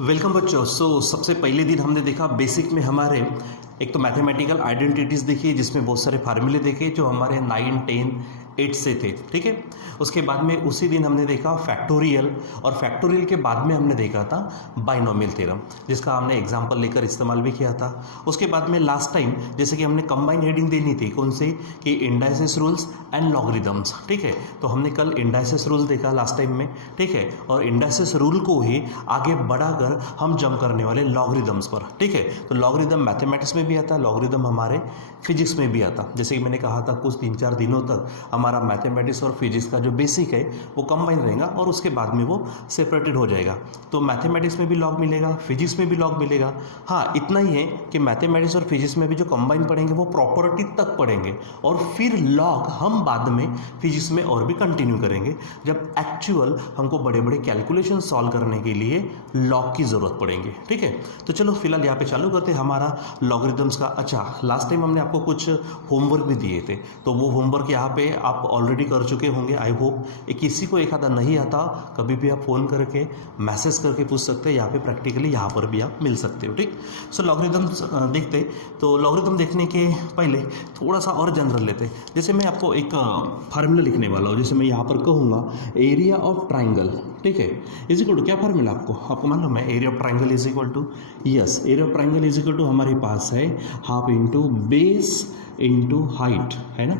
Welcome बच्चों। सबसे पहले दिन हमने देखा बेसिक में हमारे एक तो मैथमेटिकल आइडेंटिटीज़ देखी जिसमें बहुत सारे फार्मूले देखे जो हमारे 9, 10, 8 से थे। ठीक है, उसके बाद में उसी दिन हमने देखा फैक्टोरियल, और फैक्टोरियल के बाद में हमने देखा था बाइनोमियल थ्योरम जिसका हमने एग्जांपल लेकर इस्तेमाल भी किया था। उसके बाद में लास्ट टाइम जैसे कि हमने कंबाइन हेडिंग देनी थी कौन सी कि इंडाइसिस रूल्स एंड लॉगरिदम्स। ठीक है, तो हमने कल इंडाइसिस रूल्स देखा लास्ट टाइम में। ठीक है, और इंडाइसिस रूल को ही आगे बढ़ाकर हम जंप करने वाले लॉगरिदम्स पर। ठीक है, तो लॉगरिदम मैथमेटिक्स में भी आता है, लॉगरिदम हमारे फिजिक्स में भी आता। जैसे कि मैंने कहा था कुछ 3-4 दिनों तक हमारा मैथमेटिक्स और फिजिक्स का जो बेसिक है वो कंबाइन रहेगा और उसके बाद में वो सेपरेटेड हो जाएगा। तो मैथमेटिक्स में भी लॉग मिलेगा, फिजिक्स में भी लॉग मिलेगा। हाँ, इतना ही है कि मैथमेटिक्स और फिजिक्स में भी जो कंबाइन पढ़ेंगे वो प्रॉपर्टी तक पढ़ेंगे और फिर लॉग हम बाद में फिजिक्स में और भी कंटिन्यू करेंगे जब एक्चुअल हमको बड़े बड़े कैलकुलेशन सॉल्व करने के लिए लॉग की ज़रूरत पड़ेंगे। ठीक है, तो चलो फिलहाल यहाँ पे चालू करते हैं हमारा लॉगरिदम्स का। अच्छा, लास्ट टाइम हमने आपको कुछ होमवर्क भी दिए थे, तो वो होमवर्क यहाँ पे आप ऑलरेडी कर चुके होंगे आई होप। किसी को एक आधा नहीं आता कभी भी आप फ़ोन करके मैसेज करके पूछ सकते हैं, यहाँ पे प्रैक्टिकली यहाँ पर भी आप मिल सकते हो। ठीक, सो लॉगरिदम देखते। तो लॉगरिदम देखने के पहले थोड़ा सा और जनरल लेते। जैसे मैं आपको एक फार्मूला लिखने वाला हूँ, जैसे मैं यहाँ पर कहूँगा एरिया ऑफ ट्राइंगल। ठीक है, इज इक्वल टू क्या फार्मूला आपको मालूम है? Area of triangle is equal to, yes, area of triangle is equal to हमारे पास है half into base into height, है ना।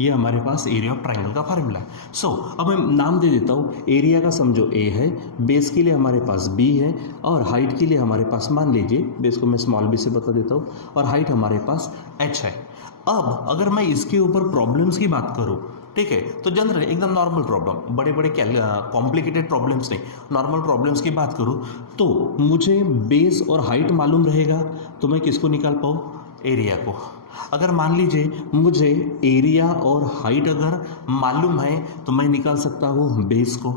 ये हमारे पास एरिया ऑफ ट्राइंगल का फार्मूला है। सो अब मैं नाम दे देता हूँ। एरिया का समझो ए है, बेस के लिए हमारे पास बी है, और हाइट के लिए हमारे पास मान लीजिए बेस को मैं स्मॉल बी से बता देता हूँ और हाइट हमारे पास एच है। अब अगर मैं इसके ऊपर प्रॉब्लम्स की बात करूँ, ठीक है, तो जनरल एकदम नॉर्मल प्रॉब्लम, बड़े बड़े कॉम्प्लिकेटेड प्रॉब्लम्स नहीं, नॉर्मल प्रॉब्लम्स की बात करूँ तो मुझे बेस और हाइट मालूम रहेगा तो मैं किसको निकाल पाऊँ? एरिया को। अगर मान लीजिए मुझे एरिया और हाइट अगर मालूम है तो मैं निकाल सकता हूँ बेस को।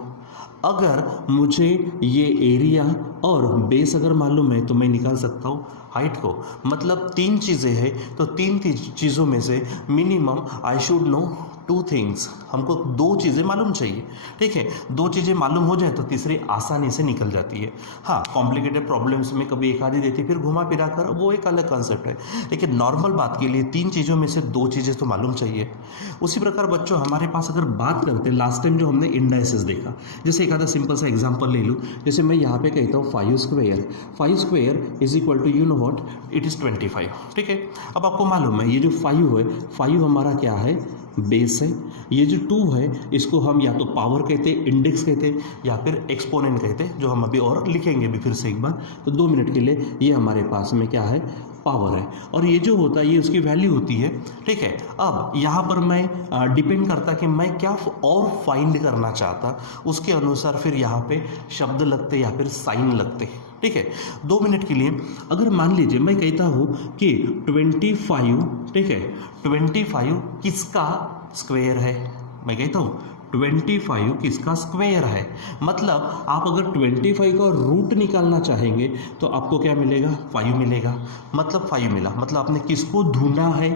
अगर मुझे ये एरिया और बेस अगर मालूम है तो मैं निकाल सकता हूँ हाइट को। मतलब 3 चीज़ें हैं, तो 3 चीज़ों में से minimum I should know 2 things. हमको 2 चीज़ें मालूम चाहिए। ठीक है, 2 चीज़ें मालूम हो जाए तो तीसरी आसानी से निकल जाती है। हाँ, कॉम्प्लिकेटेड प्रॉब्लम्स में कभी एक आधी देती फिर घुमा फिरा कर, वो एक अलग कंसेप्ट है, लेकिन नॉर्मल बात के लिए 3 चीज़ों में से 2 चीज़ें तो मालूम चाहिए। उसी प्रकार बच्चों हमारे पास अगर बात करते हैं लास्ट टाइम जो हमने इंडाइसेस देखा, जैसे एक आधा सिंपल सा एग्जाम्पल ले लूँ। जैसे मैं यहाँ पे कहता हूँ 5 square is equal to you know what, it is 25। ठीक है, अब आपको मालूम है ये जो 5 है, 5 हमारा क्या है? बेस है। ये जो 2 है इसको हम या तो पावर कहते हैं, इंडेक्स कहते हैं, या फिर एक्सपोनेंट कहते हैं, जो हम अभी और लिखेंगे भी फिर से एक बार। तो 2 मिनट के लिए ये हमारे पास में क्या है? पावर है। और ये जो होता है ये उसकी वैल्यू होती है। ठीक है, अब यहाँ पर मैं डिपेंड करता कि मैं क्या और फाइंड करना चाहता, उसके अनुसार फिर यहाँ पे शब्द लगते या फिर साइन लगते। ठीक है, 2 मिनट के लिए अगर मान लीजिए मैं कहता हूँ कि 25, ठीक है, 25 किसका स्क्वायर है? मैं कहता हूँ 25 किसका स्क्वायर है। मतलब आप अगर 25 का रूट निकालना चाहेंगे तो आपको क्या मिलेगा? 5 मिलेगा। मतलब 5 मिला, मतलब आपने किसको ढूंढा है?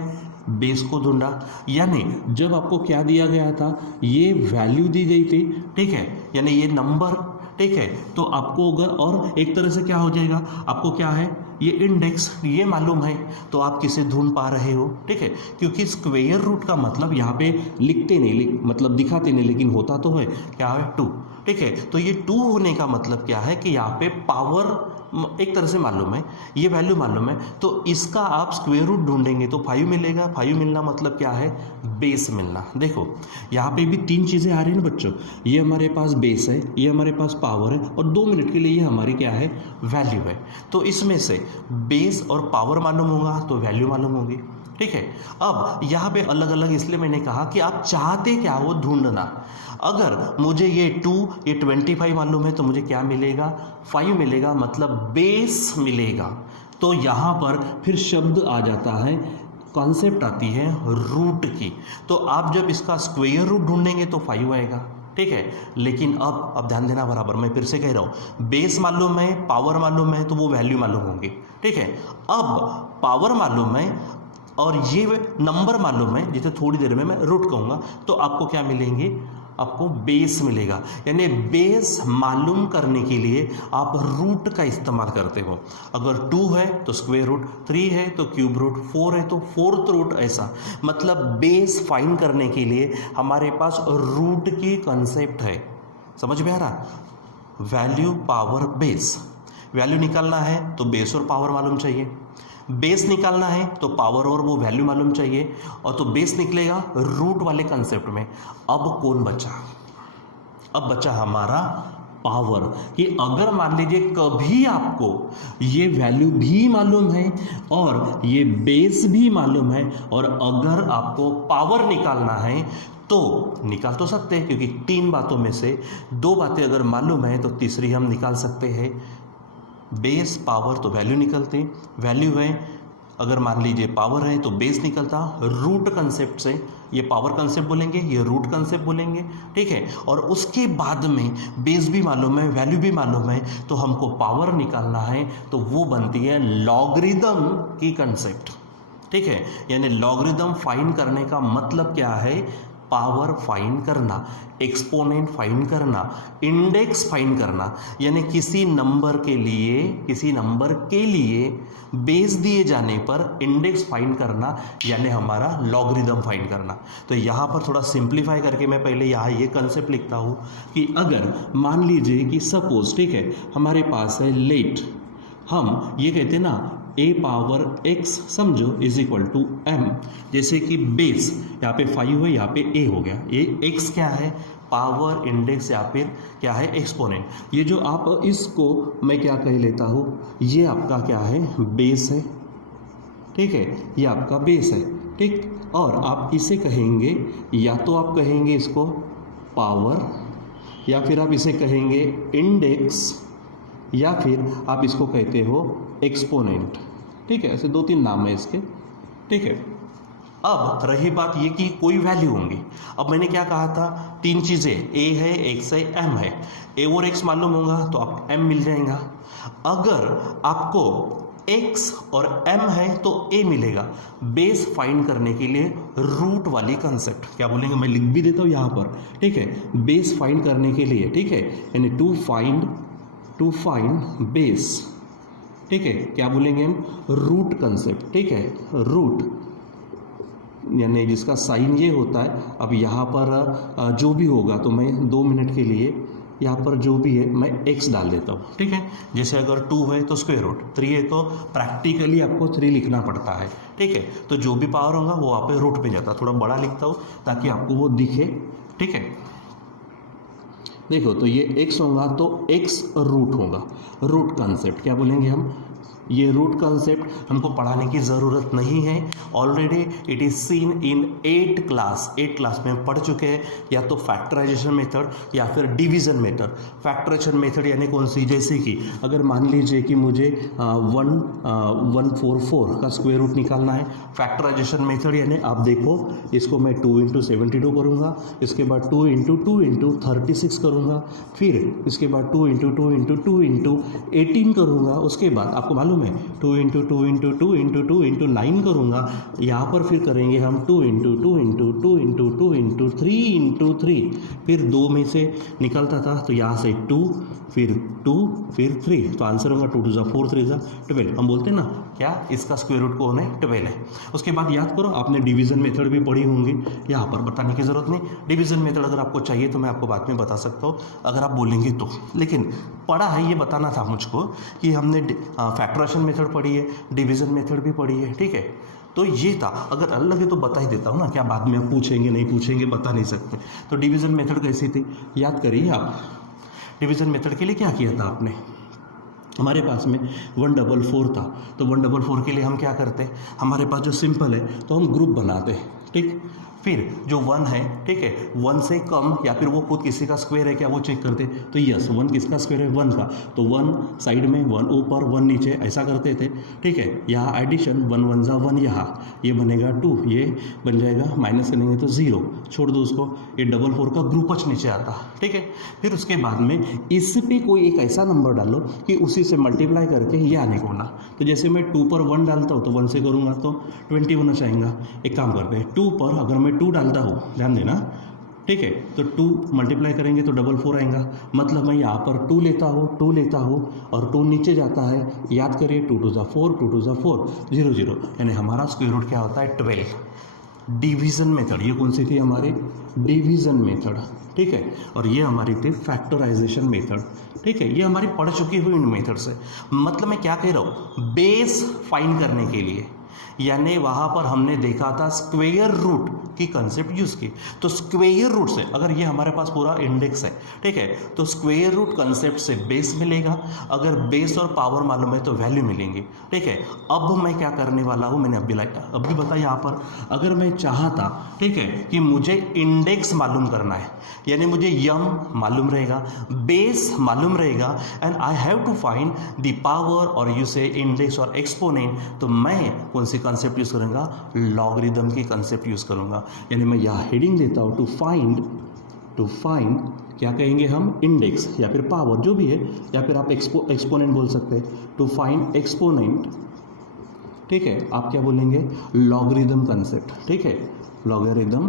बेस को ढूंढा। यानी जब आपको क्या दिया गया था? ये वैल्यू दी गई थी। ठीक है, यानी ये नंबर। ठीक है, तो आपको अगर और एक तरह से क्या हो जाएगा, आपको क्या है? ये इंडेक्स ये मालूम है तो आप किसे ढूंढ पा रहे हो। ठीक है, क्योंकि स्क्वायर रूट का मतलब यहाँ पे लिखते नहीं, मतलब दिखाते नहीं, लेकिन होता तो है क्या है? 2। ठीक है, तो ये 2 होने का मतलब क्या है कि यहाँ पे पावर एक तरह से मालूम है, ये वैल्यू मालूम है, तो इसका आप स्क्वायर रूट ढूंढेंगे तो 5 मिलेगा। 5 मिलना मतलब क्या है? बेस मिलना। देखो यहाँ पे भी 3 चीज़ें आ रही हैं ना बच्चों, ये हमारे पास बेस है, ये हमारे पास पावर है, और 2 मिनट के लिए ये हमारी क्या है? वैल्यू है। तो इसमें से बेस और पावर मालूम होगा तो वैल्यू मालूम होगी। ठीक है, अब यहाँ पे अलग अलग इसलिए मैंने कहा कि आप चाहते क्या हो ढूंढना। अगर मुझे ये 2 ये 25 मालूम है तो मुझे क्या मिलेगा? 5 मिलेगा, मतलब बेस मिलेगा। तो यहाँ पर फिर शब्द आ जाता है, कॉन्सेप्ट आती है रूट की। तो आप जब इसका स्क्वायर रूट ढूंढेंगे तो 5 आएगा। ठीक है, लेकिन अब ध्यान देना बराबर, मैं फिर से कह रहा हूँ, बेस मालूम है, पावर मालूम है, तो वो वैल्यू मालूम होंगी। ठीक है, अब पावर मालूम है और ये नंबर मालूम है, जिसे थोड़ी देर में मैं रूट कहूँगा, तो आपको क्या मिलेंगे? आपको बेस मिलेगा। यानी बेस मालूम करने के लिए आप रूट का इस्तेमाल करते हो। अगर 2 है तो स्क्वायर रूट, 3 है तो क्यूब रूट, 4 है तो फोर्थ रूट, ऐसा। मतलब बेस फाइंड करने के लिए हमारे पास रूट की कंसेप्ट है। समझ में आ रहा? वैल्यू पावर बेस, वैल्यू निकालना है तो बेस और पावर मालूम चाहिए, बेस निकालना है तो पावर और वो वैल्यू मालूम चाहिए, और तो बेस निकलेगा रूट वाले कंसेप्ट में। अब कौन बचा? अब बचा हमारा पावर। कि अगर मान लीजिए कभी आपको ये वैल्यू भी मालूम है और ये बेस भी मालूम है, और अगर आपको पावर निकालना है तो निकाल तो सकते हैं, क्योंकि 3 बातों में से 2 बातें अगर मालूम है तो तीसरी हम निकाल सकते हैं। बेस पावर तो वैल्यू निकलते, वैल्यू है, अगर मान लीजिए पावर है तो बेस निकलता। रूट कंसेप्ट से ये पावर कंसेप्ट बोलेंगे, ये रूट कंसेप्ट बोलेंगे, ठीक है। और उसके बाद में बेस भी मालूम है, वैल्यू भी मालूम है, तो हमको पावर निकालना है, तो वो बनती है लॉगरिदम की कंसेप्ट, ठीक है। यानी लॉगरिदम फाइंड करने का मतलब क्या है? पावर फाइंड करना, एक्सपोनेंट फाइंड करना, इंडेक्स फाइंड करना। यानी किसी नंबर के लिए बेस दिए जाने पर इंडेक्स फाइंड करना, यानी हमारा लॉगरिदम फाइंड करना। तो यहाँ पर थोड़ा सिंप्लीफाई करके मैं पहले यहाँ ये कंसेप्ट लिखता हूँ कि अगर मान लीजिए कि सपोज, ठीक है, हमारे पास है लेट, हम ये कहते हैं ना a पावर x समझो इज इक्वल टू m। जैसे कि बेस यहाँ पे 5 है, यहाँ पे a हो गया, ये x क्या है? पावर इंडेक्स या फिर क्या है? एक्सपोनेंट। ये जो आप इसको मैं क्या कह लेता हूँ, ये आपका क्या है? बेस है, ठीक है, ये आपका बेस है, ठीक। और आप इसे कहेंगे, या तो आप कहेंगे इसको पावर, या फिर आप इसे कहेंगे इंडेक्स, या फिर आप इसको कहते हो एक्सपोनेंट, ठीक है। ऐसे 2-3 नाम है इसके, ठीक है। अब रही बात ये कि कोई वैल्यू होंगी। अब मैंने क्या कहा था? 3 चीज़ें, a है, x है, m है। a और x मालूम होगा तो आप m मिल जाएगा। अगर आपको x और m है तो a मिलेगा। बेस फाइंड करने के लिए रूट वाली कंसेप्ट क्या बोलेंगे, मैं लिख भी देता हूँ यहाँ पर, ठीक है। बेस फाइंड करने के लिए, ठीक है, यानी टू फाइंड बेस, ठीक है, क्या बोलेंगे हम? रूट कंसेप्ट, ठीक है। रूट यानी जिसका साइन ये होता है। अब यहाँ पर जो भी होगा तो मैं 2 मिनट के लिए यहाँ पर जो भी है मैं x डाल देता हूँ, ठीक है। जैसे अगर 2 है तो स्क्वायर रूट, 3 है तो प्रैक्टिकली आपको 3 लिखना पड़ता है, ठीक है। तो जो भी पावर होगा वो आप रूट पे जाता है। थोड़ा बड़ा लिखता हूँ ताकि आपको वो दिखे, ठीक है। देखो तो ये x होगा तो x रूट होगा। रूट कंसेप्ट क्या बोलेंगे हम? ये रूट कंसेप्ट हमको पढ़ाने की ज़रूरत नहीं है, already it is seen in 8 class में पढ़ चुके हैं। या तो फैक्टराइजेशन मेथड या फिर डिवीज़न मेथड। फैक्टराइजेशन मेथड यानी कौन सी? जैसे कि अगर मान लीजिए कि मुझे 144 का स्क्वायर रूट निकालना है, फैक्टराइजेशन मेथड यानी आप देखो इसको मैं 2 × 72 करूँगा, इसके बाद 2 × 2 × 36 करूँगा, फिर इसके बाद 2 × 2 × 2 × 18 करूँगा। उसके बाद आपको मालूम है 2 × 2 × 2 × 2 × 9 करूँगा। यहाँ पर फिर करेंगे हम 2 × 2 × 2 × 2 × 3 × 3, फिर 2 में से निकलता था तो यहाँ से 2 फिर 2 फिर 3, तो आंसर होगा 2 × 2 = 4 3 × 12। हम बोलते हैं ना क्या इसका स्क्वायर रूट कौन है? 12 है। उसके बाद याद करो आपने डिवीज़न मेथड भी पढ़ी होंगी, यहाँ पर बताने की ज़रूरत नहीं। डिवीज़न मेथड अगर आपको चाहिए तो मैं आपको बाद में बता सकता हूँ अगर आप बोलेंगे तो, लेकिन पढ़ा है ये बताना था मुझको कि हमने फैक्टराइजेशन मेथड पढ़ी है, डिवीज़न मेथड भी पढ़ी है, ठीक है। तो ये था, अगर अलग लगे तो बता ही देता हूँ ना, क्या बाद में आप पूछेंगे नहीं पूछेंगे बता नहीं सकते। तो डिवीज़न मेथड कैसी थी याद करिए आप। डिवीज़न मेथड के लिए क्या किया था आपने? हमारे पास में 144 था, तो 144 के लिए हम क्या करते हैं, हमारे पास जो सिंपल है तो हम ग्रुप बनाते हैं, ठीक। फिर जो 1 है, ठीक है, 1 से कम या फिर वो खुद किसी का स्क्वायर है क्या वो चेक करते। तो यस 1 किसका स्क्वायर है? 1 का, तो 1 साइड में, 1 ऊपर 1 नीचे, ऐसा करते थे, ठीक है। यहाँ एडिशन 1 1 = 1, यहाँ ये बनेगा 2, ये बन जाएगा, माइनस करेंगे तो 0, छोड़ दो उसको। ये 44 का ग्रुपच नीचे आता, ठीक है। फिर उसके बाद में इस पे कोई एक ऐसा नंबर डालो कि उसी से मल्टीप्लाई करके ये आने को ना। तो जैसे मैं 2 पर 1 डालता हूँ तो 1 से करूँगा तो 20 होना चाहेगा। एक काम करते हैं, 2 पर अगर मैं 2 डालता हूँ, ध्यान देना, ठीक है। तो 2 मल्टीप्लाई करेंगे तो 4 आएगा, मतलब मैं यहाँ पर 2 लेता हूँ और 2 नीचे जाता है। याद करिए 2 2 4, 2 2 4, 0 0, यानी हमारा स्क्वायर रूट क्या होता है 12। डिवीज़न मेथड, ये कौन सी थी हमारी डिवीज़न मेथड, ठीक है। और ये हमारी थी फैक्टराइजेशन मेथड, ठीक है। ये हमारी पढ़ चुकी हुई मेथड से, मतलब मैं क्या कह रहा हूँ, बेस फाइंड करने के लिए, यानी वहाँ पर हमने देखा था स्क्वेयर रूट की कंसेप्ट यूज़ की। तो स्क्वेयर रूट से, अगर ये हमारे पास पूरा इंडेक्स है, ठीक है, तो स्क्वेयर रूट कंसेप्ट से बेस मिलेगा, अगर बेस और पावर मालूम है तो वैल्यू मिलेंगी, ठीक है। अब मैं क्या करने वाला हूँ, मैंने अभी बताया यहाँ पर, अगर मैं चाहता, ठीक है, कि मुझे इंडेक्स मालूम करना है, यानी मुझे यम मालूम रहेगा, बेस मालूम रहेगा, and I have to find the power और यू से इंडेक्स और एक्सपोनेंट, तो मैं कौन सी कंसेप्ट यूज़ करूँगा, लॉगरिदम की कंसेप्ट यूज़ करूँगा। यानी मैं यहाँ हेडिंग देता हूँ टू फाइंड क्या कहेंगे हम, इंडेक्स या फिर पावर जो भी है, या फिर आप एक्सपोनेंट बोल सकते हैं, टू फाइंड एक्सपोनेंट, ठीक है। आप क्या बोलेंगे, लॉगरिदम कंसेप्ट, ठीक है, लॉगरिदम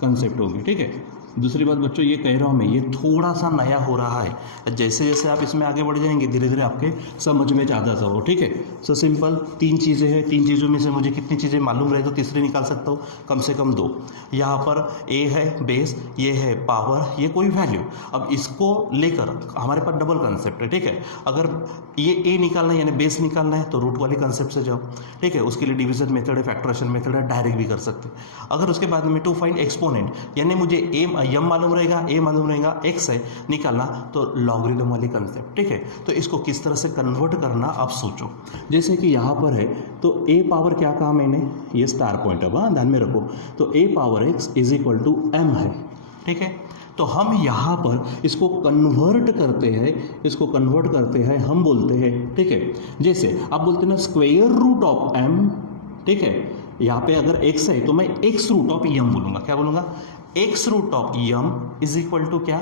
कंसेप्ट होगी, ठीक है। दूसरी बात बच्चों, ये कह रहा हूँ मैं, ये थोड़ा सा नया हो रहा है, जैसे जैसे आप इसमें आगे बढ़ जाएंगे धीरे धीरे आपके समझ में ज़्यादा सा हो, ठीक है। सो सिंपल 3 चीज़ें हैं, 3 चीज़ों में से मुझे कितनी चीज़ें मालूम रहे तो तीसरी निकाल सकता हूँ, कम से कम 2। यहाँ पर ए है बेस, ये है पावर, ये कोई वैल्यू। अब इसको लेकर हमारे पास डबल कंसेप्ट है, ठीक है। अगर ये ए निकालना है यानी बेस निकालना है तो रूट वाली कंसेप्ट से जाओ, ठीक है। उसके लिए डिवीजन मेथड है, फैक्टराइजेशन मेथड है, डायरेक्ट भी कर सकते हैं। अगर उसके बाद में टू फाइंड एक्सपोनेंट, यानी मुझे यम मालूम रहेगा, ए मालूम रहेगा, एक्स है निकालना, तो लॉगरिदम वाली कंसेप्ट, ठीक है। तो इसको किस तरह से कन्वर्ट करना आप सोचो। जैसे कि यहाँ पर है तो ए पावर क्या कहा मैंने, ये स्टार पॉइंट, अब ध्यान में रखो, तो a power x is equal to m है, ठीक है। तो हम यहाँ पर इसको कन्वर्ट करते हैं, हम बोलते हैं, ठीक है। जैसे आप बोलते हैं ना स्क्वायर रूट ऑफ एम, ठीक है। यहाँ पे अगर x है तो मैं x रूट ऑफ यम बोलूँगा, क्या बोलूँगा, x root of m is equal to क्या,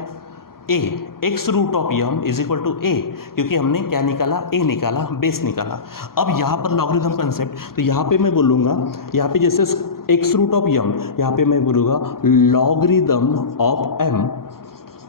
a, x root of m is equal to a, क्योंकि हमने क्या निकाला, a निकाला, बेस निकाला। अब यहाँ पर लॉगरिदम कंसेप्ट, तो यहाँ पे मैं बोलूँगा, यहाँ पे जैसे x रूट ऑफ यम, यहाँ पे मैं बोलूँगा लॉगरिदम ऑफ m,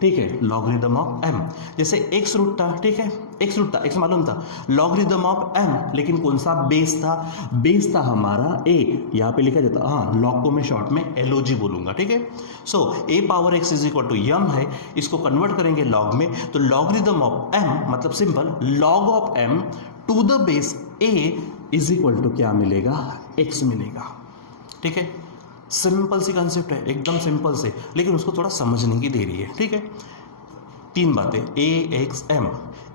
ठीक है, लॉगरिदम ऑफ m। जैसे x रूट था, ठीक है, x मालूम था, लॉगरिदम ऑफ m, लेकिन कौन सा बेस था, बेस था हमारा a, यहाँ पे लिखा जाता, हाँ, लॉग को मैं शॉर्ट में log बोलूँगा, ठीक है। So a power x is equal to m है, इसको कन्वर्ट करेंगे लॉग में, तो लॉगरिदम ऑफ m मतलब simple log of m to the base a is equal to क्या मिलेगा, x मिलेगा, ठीक है। सिंपल सी कंसेप्ट है, एकदम सिंपल से, लेकिन उसको थोड़ा समझने की देरी है, ठीक है। 3 बातें, ए एक्स एम,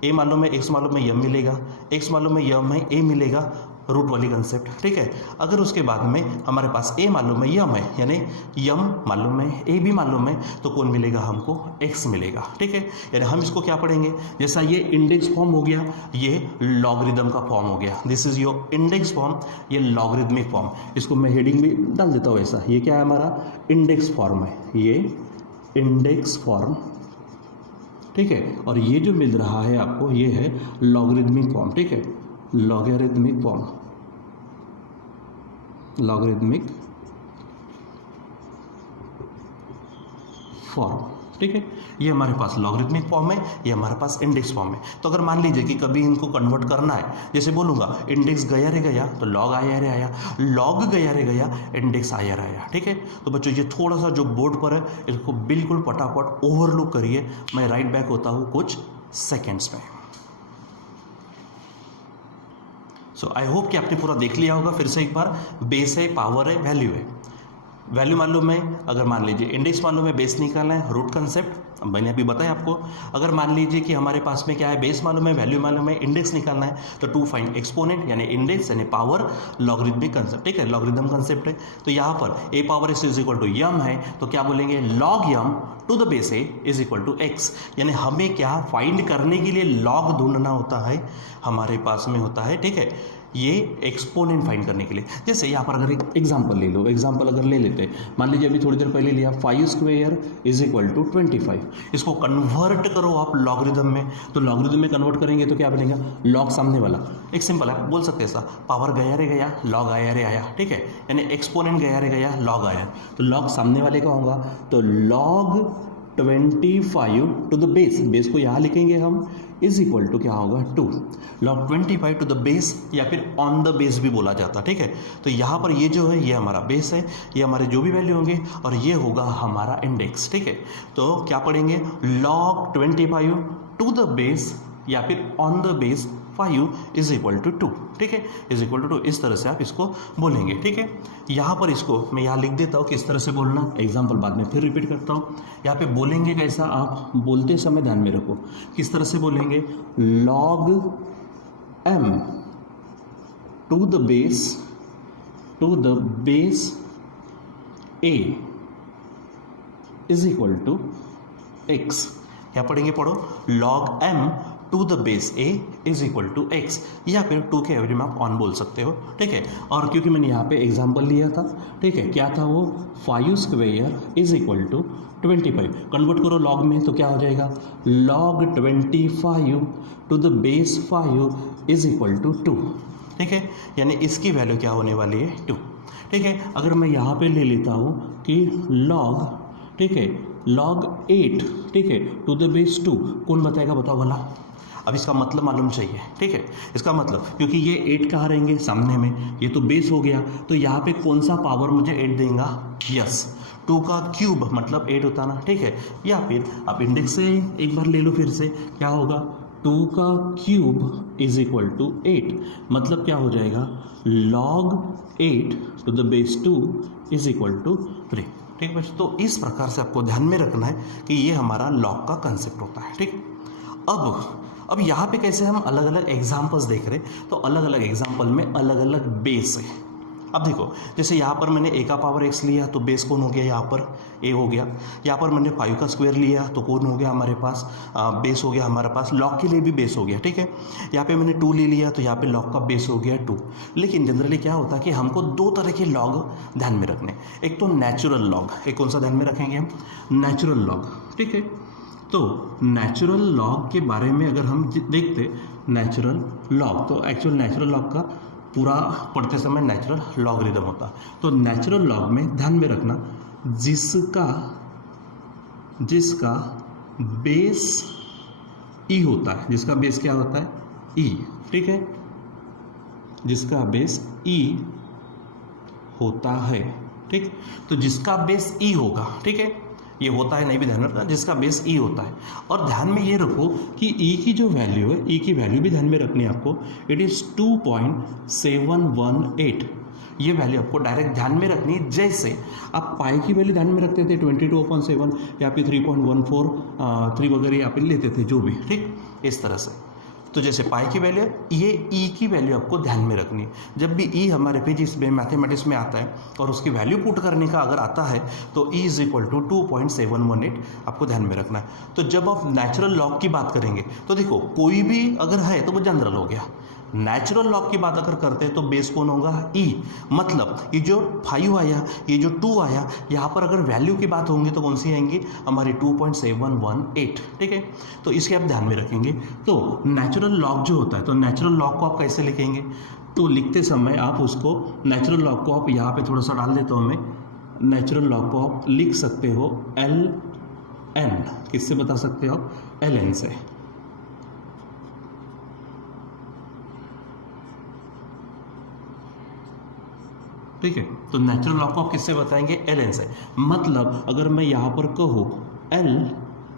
ए मालूम है, एक्स मालूम है, यम मिलेगा, एक्स मालूम है, यम है, ए मिलेगा, रूट वाली कंसेप्ट, ठीक है। अगर उसके बाद में हमारे पास ए मालूम है, यम है, यानी यम मालूम है, ए भी मालूम है, तो कौन मिलेगा हमको, एक्स मिलेगा, ठीक है। यानी हम इसको क्या पढ़ेंगे, जैसा ये इंडेक्स फॉर्म हो गया, ये लॉगरिदम का फॉर्म हो गया, this is your index form, ये लॉगरिदमिक फॉर्म। इसको मैं हेडिंग भी डाल देता हूँ ऐसा, ये क्या है हमारा इंडेक्स फॉर्म है, ये इंडेक्स फॉर्म, ठीक है। और ये जो मिल रहा है आपको, ये है लॉगरिदमिक फॉर्म, ठीक है, लॉगरिदमिक फॉर्म, लॉगरिदमिक फॉर्म, ठीक है। ये हमारे पास लॉगरिदमिक फॉर्म है, ये हमारे पास इंडेक्स फॉर्म है। तो अगर मान लीजिए कि कभी इनको कन्वर्ट करना है, जैसे बोलूँगा इंडेक्स गया रे गया तो लॉग आया रे आया, लॉग गया रे गया इंडेक्स आया रे आया, ठीक है। तो बच्चों ये थोड़ा सा जो बोर्ड पर है इसको बिल्कुल फटाफट ओवरलुक करिए, मैं राइट बैक होता हूँ कुछ सेकेंड्स में। सो आई होप कि आपने पूरा देख लिया होगा। फिर से एक बार, बेस है, पावर है, वैल्यू है, वैल्यू मालूम है, अगर मान लीजिए इंडेक्स मालूम है, बेस निकालना है, रूट कंसेप्ट मैंने अभी बताया आपको। अगर मान लीजिए कि हमारे पास में क्या है, बेस मालूम है, वैल्यू मालूम है, इंडेक्स निकालना है, तो टू फाइंड एक्सपोनेंट यानी इंडेक्स यानी पावर, लॉगरिदमिक कंसेप्ट, ठीक है, लॉगरिदम कंसेप्ट है। तो यहाँ पर a power x is equal to m है, तो क्या बोलेंगे, log m to the base a is equal to x, यानी हमें क्या फाइंड करने के लिए लॉग ढूंढना होता है, हमारे पास में होता है, ठीक है, ये एक्सपोनेंट फाइंड करने के लिए। जैसे यहाँ पर अगर एक एग्जांपल ले लो, एग्जांपल अगर ले लेते हैं, मान लीजिए अभी थोड़ी देर पहले लिया 5 स्क्वायर इज इक्वल टू 25। इसको कन्वर्ट करो आप लॉगरिदम में, तो लॉगरिदम में कन्वर्ट करेंगे तो क्या बनेगा, लॉग सामने वाला, एक सिंपल है, बोल सकते हैं ऐसा, पावर गया रे गया, लॉग आया रे आया, ठीक है, यानी एक्सपोनेंट गया रे गया, लॉग आया, तो लॉग सामने वाले का होगा, तो log 25 to the base, base को यहाँ लिखेंगे हम, इज इक्वल टू क्या होगा 2, लॉग 25 टू द बेस, या फिर ऑन द बेस भी बोला जाता है, ठीक है। तो यहाँ पर ये जो है ये हमारा बेस है, ये हमारे जो भी वैल्यू होंगे, और ये होगा हमारा इंडेक्स, ठीक है। तो क्या पढ़ेंगे, लॉग 25 टू द बेस या फिर on the base 5 is equal to 2, ठीक है, इज इक्वल टू 2, इस तरह से आप इसको बोलेंगे, ठीक है। यहाँ पर इसको मैं यहाँ लिख देता हूँ किस तरह से बोलना, एग्जाम्पल बाद में फिर रिपीट करता हूँ। यहाँ पे बोलेंगे कैसा, आप बोलते समय ध्यान में रखो, किस तरह से बोलेंगे, log m to the base a is equal to x। क्या पढ़ेंगे, पढ़ो, log m to the base a is equal to x, या फिर 2 के एवरेज में आप ऑन बोल सकते हो, ठीक है। और क्योंकि मैंने यहाँ पे एग्जांपल लिया था, ठीक है, क्या था वो, 5 square is equal to 25, convert करो लॉग में तो क्या हो जाएगा, log 25 to the base 5 is equal to 2, ठीक है, यानी इसकी वैल्यू क्या होने वाली है 2, ठीक है। अगर मैं यहाँ पे ले लेता हूँ कि लॉग, ठीक है, लॉग 8, ठीक है, टू द बेस 2, कौन बताएगा, बताओ भला। अब इसका मतलब मालूम चाहिए, ठीक है, इसका मतलब, क्योंकि ये 8 कहाँ रहेंगे, सामने में, ये तो बेस हो गया, तो यहाँ पे कौन सा पावर मुझे 8 देगा, यस, 2 का क्यूब मतलब 8 होता ना, ठीक है। या फिर आप इंडेक्स से एक बार ले लो, फिर से क्या होगा, 2 का क्यूब इज इक्वल टू 8, मतलब क्या हो जाएगा, log 8 to the base 2 is equal to 3, ठीक है। तो इस प्रकार से आपको ध्यान में रखना है कि ये हमारा लॉग का कंसेप्ट होता है, ठीक। अब यहाँ पे कैसे हम अलग अलग एग्जाम्पल्स देख रहे हैं, तो अलग अलग एग्जाम्पल में अलग अलग बेस है। अब देखो, जैसे यहाँ पर मैंने a का पावर x लिया तो बेस कौन हो गया, यहाँ पर a हो गया। यहाँ पर मैंने 5 का स्क्वायर लिया तो कौन हो गया हमारे पास, बेस हो गया हमारे पास, लॉग के लिए भी बेस हो गया, ठीक है। यहाँ पे मैंने 2 ले लिया तो यहाँ पे लॉग का बेस हो गया 2। लेकिन जनरली क्या होता है कि हमको 2 तरह के लॉग ध्यान में रखने, एक तो नेचुरल लॉग, एक कौन सा ध्यान में रखेंगे हम, नेचुरल लॉग, ठीक है। तो नेचुरल लॉग के बारे में अगर हम देखते, नेचुरल लॉग, तो एक्चुअल नेचुरल लॉग का पूरा पढ़ते समय नेचुरल लॉगरिदम होता है। तो नेचुरल लॉग में ध्यान में रखना, जिसका बेस ई होता है, जिसका बेस क्या होता है, ई, ठीक है, जिसका बेस ई होता है, ठीक। तो जिसका बेस ई होगा, ठीक है, ये होता है नहीं भी ध्यान रखना, जिसका बेस ई होता है। और ध्यान में ये रखो कि ई की जो वैल्यू है, ई की वैल्यू भी ध्यान में रखनी है आपको, इट इज़ 2.718, ये वैल्यू आपको डायरेक्ट ध्यान में रखनी है। जैसे आप पाई की वैल्यू ध्यान में रखते थे 22/7 या फिर 3.143 वगैरह यहाँ पे लेते थे जो भी, ठीक, इस तरह से। तो जैसे पाई की वैल्यू, ये ई की वैल्यू आपको ध्यान में रखनी है। जब भी ई हमारे फिजिक्स में, मैथमेटिक्स में आता है और उसकी वैल्यू पुट करने का अगर आता है तो ई इज इक्वल टू 2.718 आपको ध्यान में रखना है। तो जब आप नेचुरल लॉग की बात करेंगे तो देखो, कोई भी अगर है तो वो जनरल हो गया। नेचुरल लॉग की बात अगर करते हैं तो बेस कौन होगा, ई, मतलब ये जो 5 आया, ये जो 2 आया, यहाँ पर अगर वैल्यू की बात होंगी तो कौन सी आएंगी हमारी 2.718, ठीक है। तो इसके आप ध्यान में रखेंगे। तो नेचुरल लॉग जो होता है, तो नेचुरल लॉग को आप कैसे लिखेंगे, तो लिखते समय आप उसको, नेचुरल लॉग को आप यहाँ पे थोड़ा सा डाल देता हूँ मैं, नेचुरल लॉग को आप लिख सकते हो ln, किससे बता सकते हो, ln से, ठीक है। तो नेचुरल लॉग को आप किससे बताएंगे, ln से। मतलब अगर मैं यहाँ पर कहूँ l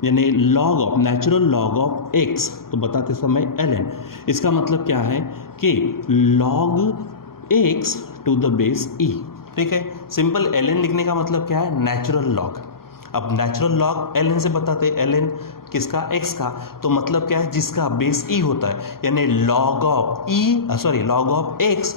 यानी log of, natural log of x, तो बताते समय ln, इसका मतलब क्या है कि log x to the base e, ठीक है। सिंपल ln लिखने का मतलब क्या है, नेचुरल लॉग। अब नेचुरल लॉग ln से बताते हैं, ln किसका, x का, तो मतलब क्या है, जिसका बेस e होता है, यानी log of log of x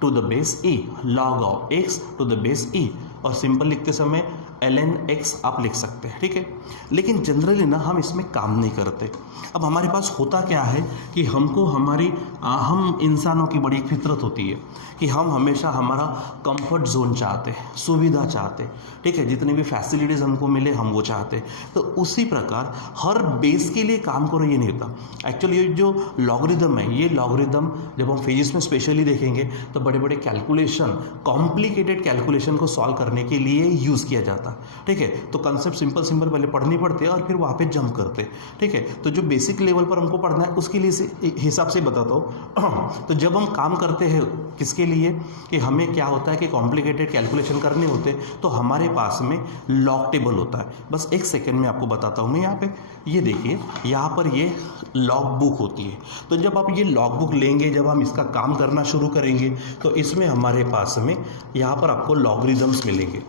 to the base e, log of x to the base e। और सिंपल लिखते समय ln x आप लिख सकते हैं, ठीक है। लेकिन जनरली ना हम इसमें काम नहीं करते। अब हमारे पास होता क्या है कि हमको हम इंसानों की बड़ी फितरत होती है कि हम हमेशा हमारा कंफर्ट जोन चाहते हैं, सुविधा चाहते हैं, ठीक है। जितनी भी फैसिलिटीज़ हमको मिले हम वो चाहते हैं। तो उसी प्रकार हर बेस के लिए काम करो ये नहीं होता। एक्चुअली ये जो लॉगरिदम है, ये लॉगरिदम जब हम फिजिक्स में स्पेशली देखेंगे तो बड़े बड़े कैलकुलेशन, कॉम्प्लिकेटेड कैलकुलेशन को सॉल्व करने के लिए यूज़ किया जाता है, ठीक है। तो कंसेप्ट सिंपल पहले पढ़नी पड़ते हैं और फिर वहाँ पे जंप करते हैं, ठीक है। तो जो बेसिक लेवल पर हमको पढ़ना है उसके लिए हिसाब से बताता हूँ। तो जब हम काम करते हैं किसके लिए कि हमें क्या होता है कि कॉम्प्लिकेटेड कैलकुलेशन करने होते हैं, तो हमारे पास में लॉग टेबल होता है। बस एक सेकेंड में आपको बताता हूँ मैं। यहाँ पे ये देखिए, यहाँ पर ये लॉग बुक होती है। तो जब आप ये लॉग बुक लेंगे, जब हम इसका काम करना शुरू करेंगे तो इसमें हमारे पास में यहाँ पर आपको लॉगरिदम्स मिलेंगे।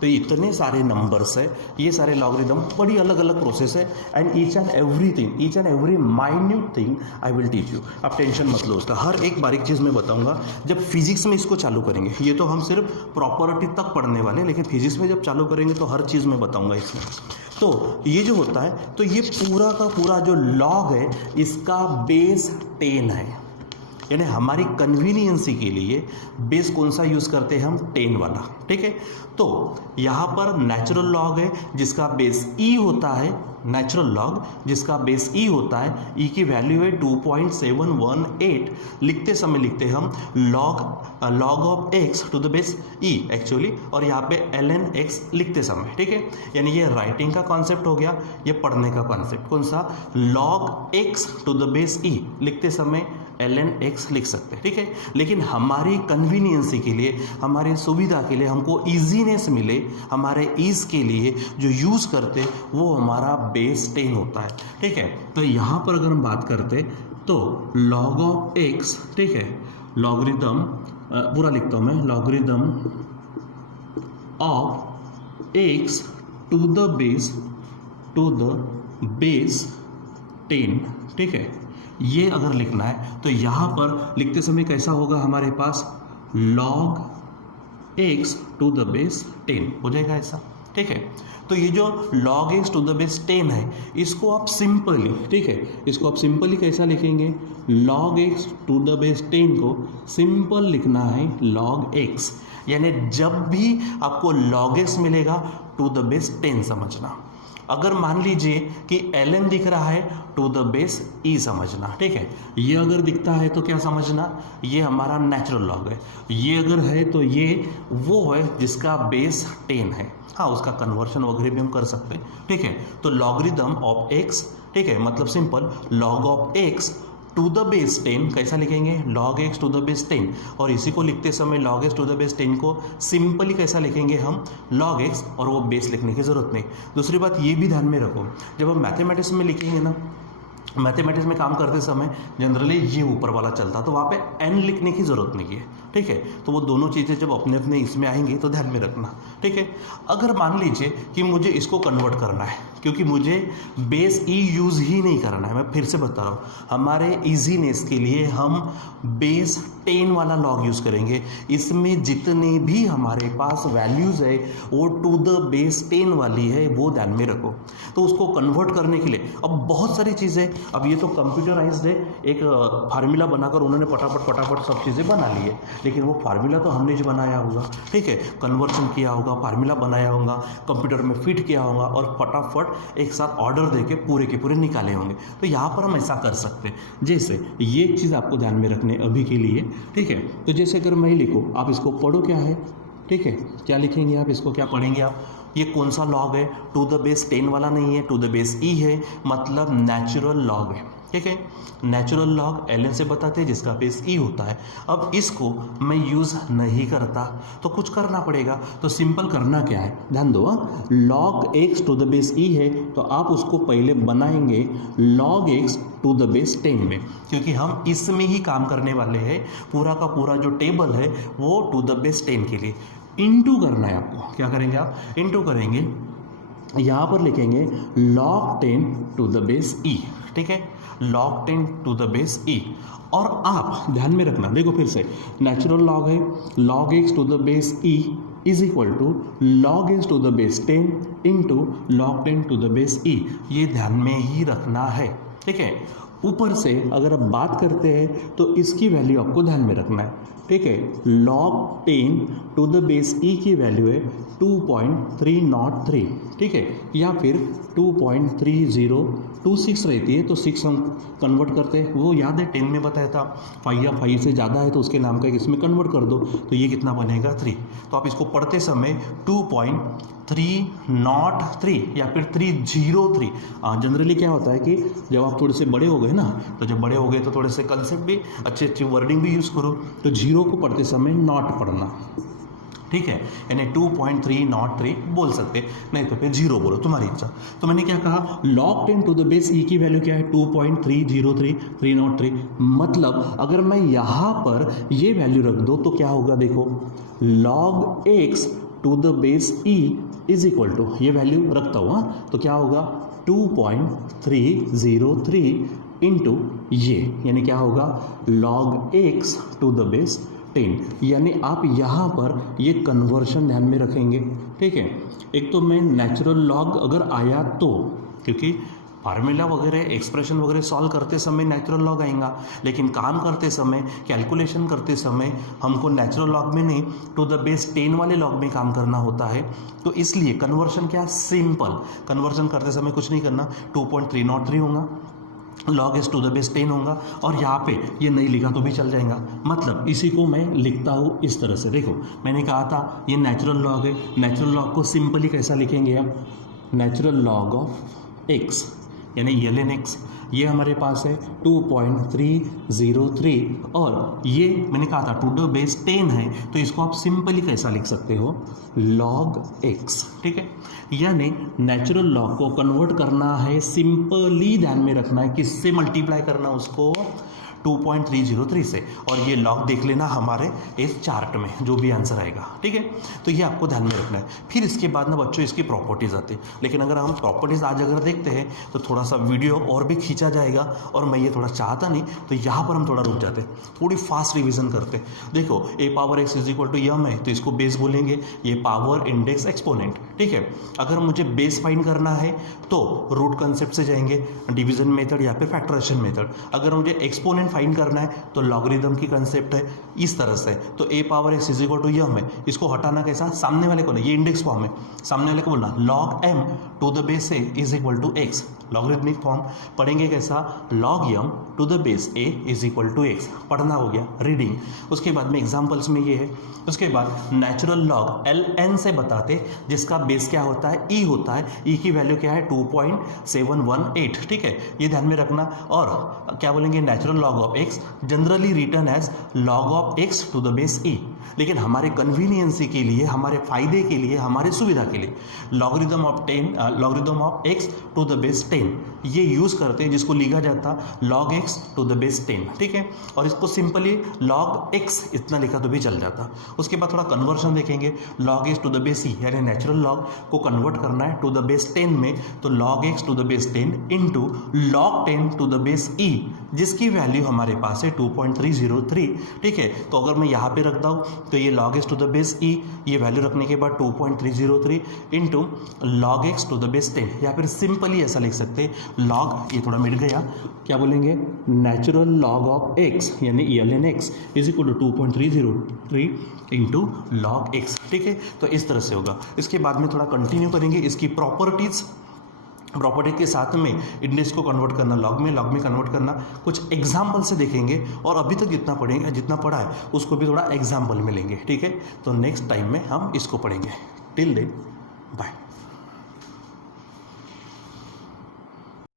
तो इतने सारे नंबर्स है, ये सारे लॉगरिदम, बड़ी अलग अलग प्रोसेस है। And each and every minute thing I will teach you. आप टेंशन मत लो उसका, हर एक बारीक चीज़ मैं बताऊंगा जब फिजिक्स में इसको चालू करेंगे। ये तो हम सिर्फ प्रॉपर्टी तक पढ़ने वाले हैं, लेकिन फिजिक्स में जब चालू करेंगे तो हर चीज़ मैं बताऊंगा इसमें। तो ये जो होता है, तो ये पूरा का पूरा जो लॉग है इसका बेस 10 है। यानी हमारी कन्वीनियंसी के लिए बेस कौन सा यूज़ करते हैं हम? 10 वाला, ठीक है। तो यहाँ पर नेचुरल लॉग है जिसका बेस ई होता है, नेचुरल लॉग जिसका बेस ई होता है, ई की वैल्यू है 2.718। लिखते समय लिखते हम log of x to the base e actually, और यहाँ पे ln x लिखते समय, ठीक है। यानी ये राइटिंग का कॉन्सेप्ट हो गया, ये पढ़ने का कॉन्सेप्ट कौन सा? Log x to the base e लिखते समय ln x लिख सकते हैं, ठीक है। लेकिन हमारी कन्वीनियंसी के लिए, हमारी सुविधा के लिए, हमको ईजीनेस मिले, हमारे ईज के लिए जो यूज़ करते वो हमारा बेस 10 होता है, ठीक है। तो यहाँ पर अगर हम बात करते तो log ऑफ x, ठीक है, लॉगरिदम पूरा लिखता हूँ मैं, logarithm of x to the base 10, ठीक है। ये अगर लिखना है तो यहाँ पर लिखते समय कैसा होगा हमारे पास? log x to the base 10 हो जाएगा ऐसा, ठीक है। तो ये जो log x to the base 10 है, इसको आप सिंपली, ठीक है, इसको आप सिंपली कैसा लिखेंगे? log x to the base 10 को सिंपल लिखना है log x। यानी जब भी आपको log x मिलेगा टू द बेस 10 समझना। अगर मान लीजिए कि ln दिख रहा है टू द बेस e समझना, ठीक है। ये अगर दिखता है तो क्या समझना? ये हमारा नेचुरल लॉग है। ये अगर है तो ये वो है जिसका बेस 10 है। हाँ, उसका कन्वर्शन वगैरह भी हम कर सकते हैं, ठीक है। तो लॉगरिदम ऑफ x, ठीक है, मतलब simple log of x to the base 10 कैसा लिखेंगे? log x to the base 10। और इसी को लिखते समय log x to the base 10 को सिंपली कैसा लिखेंगे हम? log x, और वो बेस लिखने की ज़रूरत नहीं। दूसरी बात ये भी ध्यान में रखो, जब हम मैथमेटिक्स में लिखेंगे ना, मैथमेटिक्स में काम करते समय जनरली ये ऊपर वाला चलता, तो वहाँ पे n लिखने की ज़रूरत नहीं है, ठीक है। तो वो दोनों चीज़ें जब अपने अपने इसमें आएंगी तो ध्यान में रखना, ठीक है। अगर मान लीजिए कि मुझे इसको कन्वर्ट करना है, क्योंकि मुझे बेस ई यूज़ ही नहीं करना है, मैं फिर से बता रहा हूँ, हमारे ईजीनेस के लिए हम बेस 10 वाला लॉग यूज़ करेंगे। इसमें जितने भी हमारे पास वैल्यूज़ है वो टू द बेस 10 वाली है, वो ध्यान में रखो। तो उसको कन्वर्ट करने के लिए अब बहुत सारी चीज़ें, अब ये तो कंप्यूटराइज्ड है, एक फार्मूला बनाकर उन्होंने फटाफट सब चीज़ें बना ली है, लेकिन वो फार्मूला तो हमने जो बनाया होगा, ठीक है, कन्वर्शन किया होगा, फार्मूला बनाया होगा, कंप्यूटर में फिट किया होगा और फटाफट एक साथ ऑर्डर देके पूरे के पूरे निकाले होंगे। तो यहाँ पर हम ऐसा कर सकते हैं। जैसे ये चीज़ आपको ध्यान में रखने अभी के लिए, ठीक है। तो जैसे अगर मैं लिखूँ, आप इसको पढ़ो क्या है, ठीक है, क्या लिखेंगे आप, इसको क्या पढ़ेंगे आप? ये कौन सा लॉग है? टू द बेस 10 वाला नहीं है, टू द बेस ई है, मतलब नेचुरल लॉग है, ठीक है। नेचुरल लॉग ln से बताते हैं जिसका बेस ई होता है। अब इसको मैं यूज़ नहीं करता तो कुछ करना पड़ेगा। तो सिंपल करना क्या है, ध्यान दो, log x to the base e है तो आप उसको पहले बनाएंगे log x to the base 10 में, क्योंकि हम इसमें ही काम करने वाले हैं। पूरा का पूरा जो टेबल है वो टू द बेस 10 के लिए इंटू करना है आपको। क्या करेंगे आप? इंटू करेंगे, यहाँ पर लिखेंगे log 10 to the base e, ठीक है, log 10 to the base e. और आप ध्यान में रखना, देखो फिर से नेचुरल लॉग है, log x to the base e is equal to log s to the base 10 into log 10 to the base e. ये ध्यान में ही रखना है, ठीक है। ऊपर से अगर आप बात करते हैं तो इसकी वैल्यू आपको ध्यान में रखना है, ठीक है। log 10 टू द बेस ई की वैल्यू है 2.303, ठीक है, या फिर 2.3026 रहती है, तो 6 हम कन्वर्ट करते हैं, वो याद है 10 में बताया था। 5 या 5 से ज़्यादा है तो उसके नाम का इसमें कन्वर्ट कर दो, तो ये कितना बनेगा 3। तो आप इसको पढ़ते समय 2.303 या फिर 303। जनरली क्या होता है कि जब आप थोड़े से बड़े हो गए ना, तो जब बड़े हो गए तो थोड़े से कंसेप्ट भी अच्छी वर्डिंग भी यूज़ करो, तो जीरो को पढ़ते समय नॉट पढ़ना, ठीक है, यानी 2.303 बोल सकते, नहीं तो फिर जीरो बोलो, तुम्हारी इच्छा। तो मैंने क्या कहा, log 10 टू द बेस ई की वैल्यू क्या है 2.303 मतलब अगर मैं यहाँ पर ये वैल्यू रख दो तो क्या होगा, देखो log x to the base e is equal to, ये वैल्यू रखता हुआ तो क्या होगा 2.303 इंटू ये, यानी क्या होगा log x to the base 10। यानी आप यहाँ पर ये कन्वर्शन ध्यान में रखेंगे, ठीक है। एक तो मैं नेचुरल लॉग अगर आया तो, क्योंकि फार्मूला वगैरह एक्सप्रेशन वगैरह सॉल्व करते समय नेचुरल लॉग आएगा, लेकिन काम करते समय कैलकुलेशन करते समय हमको नेचुरल लॉग में नहीं टू द बेस 10 वाले लॉग में काम करना होता है। तो इसलिए कन्वर्शन क्या, सिंपल कन्वर्शन करते समय कुछ नहीं करना, 2.303 होगा, log s to the base 10 होगा, और यहाँ पे ये नहीं लिखा तो भी चल जाएगा। मतलब इसी को मैं लिखता हूँ इस तरह से, देखो मैंने कहा था ये नेचुरल लॉग है, नेचुरल लॉग को सिंपली कैसा लिखेंगे हम, नेचुरल लॉग ऑफ x यानी ln x, ये हमारे पास है 2.303, और ये मैंने कहा था टू द बेस 10 है, तो इसको आप सिंपली कैसा लिख सकते हो, log x, ठीक है। यानी नेचुरल लॉग को कन्वर्ट करना है, सिंपली ध्यान में रखना है किससे मल्टीप्लाई करना उसको, 2.303 से, और ये लॉग देख लेना हमारे इस चार्ट में जो भी आंसर आएगा, ठीक है। तो ये आपको ध्यान में रखना है। फिर इसके बाद ना बच्चों इसकी प्रॉपर्टीज आती है, लेकिन अगर हम प्रॉपर्टीज आज अगर देखते हैं तो थोड़ा सा वीडियो और भी खींचा जाएगा, और मैं ये थोड़ा चाहता नहीं, तो यहाँ पर हम थोड़ा रुक जाते, थोड़ी फास्ट रिविजन करते। देखो a power x is equal to m है, तो इसको बेस बोलेंगे, ये पावर इंडेक्स एक्सपोनेंट, ठीक है। अगर मुझे बेस फाइंड करना है तो रूट कंसेप्ट से जाएंगे, डिवीजन मेथड या फिर फैक्टराइजेशन मेथड। अगर मुझे एक्सपोनेंट फाइंड करना है तो लॉगरिदम की कंसेप्ट है इस तरह से, तो a power x is equal to m है, इसको हटाना कैसा, सामने वाले को नहीं, ये इंडेक्स फॉर्म है, सामने वाले को बोलना log m to the base a is equal to x, logarithmic form पढ़ेंगे कैसा, log m to the base a is equal to x, पढ़ना हो गया रीडिंग। उसके बाद में एग्जांपल्स में ये है, उसके बाद नेचुरल लॉग ln से बताते, जिसका बेस क्या होता है, e होता है, e की वैल्यू क्या है 2.718, ठीक है, ये ध्यान में रखना। और क्या बोलेंगे, natural log of x generally written as log of x to the base e, लेकिन हमारे कन्वीनियंसी के लिए, हमारे फायदे के लिए, हमारे सुविधा के लिए logarithm of x to the base 10 ये यूज करते हैं, जिसको लिखा जाता log x to the base 10, ठीक है। और इसको सिंपली log x इतना लिखा तो भी चल जाता। उसके बाद थोड़ा कन्वर्शन देखेंगे, log x to the base e यानी नेचुरल लॉग को कन्वर्ट करना है टू द बेस 10 में, तो log x to the base 10 into log 10 to the base e, जिसकी वैल्यू हमारे पास है 2.303, ठीक है। तो अगर मैं यहाँ पे रखता हूँ तो ये log x to the base e, ये वैल्यू रखने के बाद 2.303 into log x to the base 10, या फिर सिंपली ऐसा लिख सकते हैं log, ये थोड़ा मिट गया, क्या बोलेंगे, नेचुरल लॉग ऑफ x यानी ln x is equal to 2.303 into log x, ठीक है। तो इस तरह से होगा। इसके बाद में थोड़ा कंटिन्यू करेंगे इसकी प्रॉपर्टी के साथ में इंडेक्स को कन्वर्ट करना लॉग में कन्वर्ट करना, कुछ एग्जाम्पल से देखेंगे, और अभी तक जितना पढ़ा है उसको भी थोड़ा एग्जाम्पल में लेंगे, ठीक है। तो नेक्स्ट टाइम में हम इसको पढ़ेंगे। Till then bye.